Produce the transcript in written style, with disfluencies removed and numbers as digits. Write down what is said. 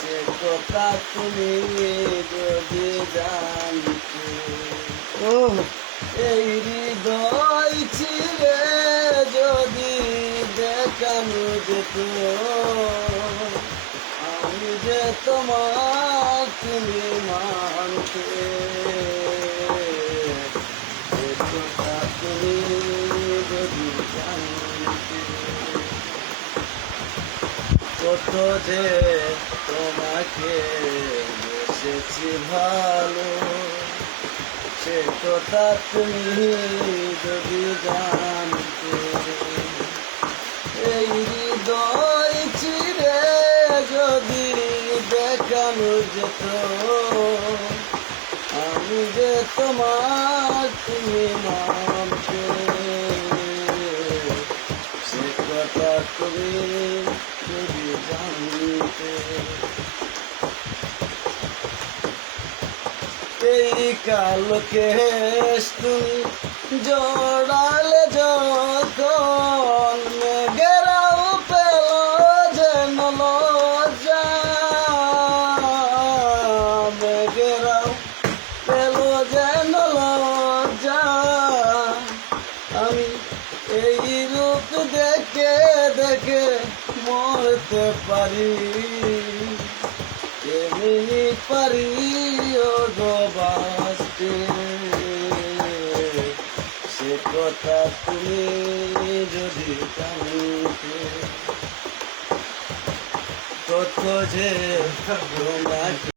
সে কথা তুমি যদি জানতে, ও এই হৃদয় ছিঁড়ে যদি দেখানো যেত আমি যে তোমার তুমি মানতে, সে কথা তুমি যদি জানতে, কত যে তোমাকে বসেছি ভালো, সে কথা তুমি যদি জানতে, এই হৃদয় চিরে যদি দেখানো যেত আমি যে তোমার তুমি মানতে, সে কথা তুমি যদি জানতে, এই কালকে তুমি জড়ালে যখন মেঘেরাও পেল যেন লজ্জা, মেঘেরাও পেল যেন লজ্জা, আমি এই রূপ দেখে দেখে মরতে পারি, এমনি পারি ও গো বাঁচতে, সে কথা তুমি যদি জানতে, কত যে তোমাকে